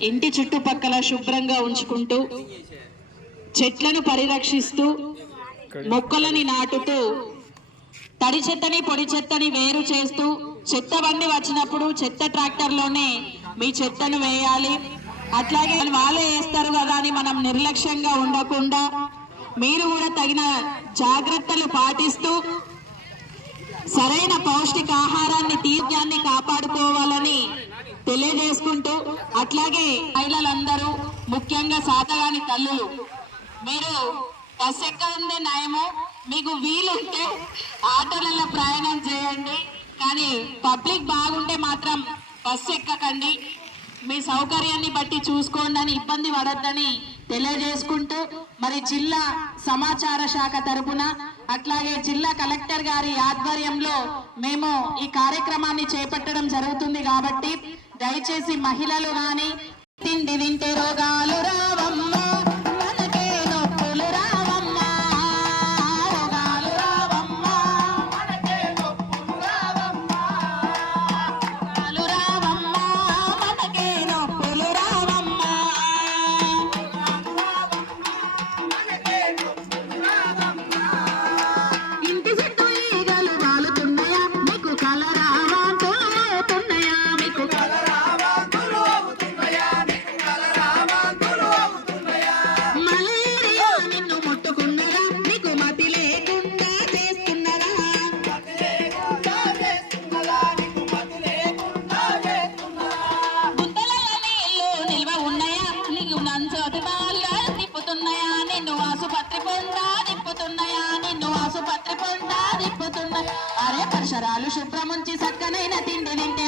ఇంటి చుట్టుపక్కల శుభ్రంగా ఉంచుకుంటూ చెట్లను పరిరక్షిస్తూ మొక్కలని నాటుతూ తడి చెత్తని పొడి చెత్తని వేరు చేస్తూ చెత్త బండి వచ్చినప్పుడు చెత్త ట్రాక్టర్లోనే మీ చెత్తను వేయాలి. అట్లాగే వాళ్ళే వేస్తారు కదా అని మనం నిర్లక్ష్యంగా ఉండకుండా మీరు కూడా తగిన జాగ్రత్తలు పాటిస్తూ సరైన పౌష్టికాహారాన్ని అట్లాగే మహిళలందరూ ముఖ్యంగా సాతగాని తల్లులు మీరు బస్ ఎక్కడందే నయము మీకు వీలుంటే ఆటోలలో ప్రయాణం చేయండి కానీ పబ్లిక్ బాగుంటే మాత్రం బస్సు ఎక్కకండి. మీ సౌకర్యాన్ని బట్టి చూసుకోండి అని ఇబ్బంది పడొద్దని తెలియజేసుకుంటూ మరి జిల్లా సమాచార శాఖ తరపున అట్లాగే జిల్లా కలెక్టర్ గారి ఆధ్వర్యంలో మేము ఈ కార్యక్రమాన్ని చేపట్టడం జరుగుతుంది కాబట్టి దయచేసి మహిళలు కానీ తిండి తింటే రోగా లంచోటి బాల్లో తిప్పుతున్నాయా? నిన్ను ఆసుపత్రి పొందా తిప్పుతున్నాయా? నిన్ను ఆసుపత్రి పొందా తిప్పుతున్నాయా? అరే పరిసరాలు శుభ్రముంచి సక్కనైన తిండి నింటి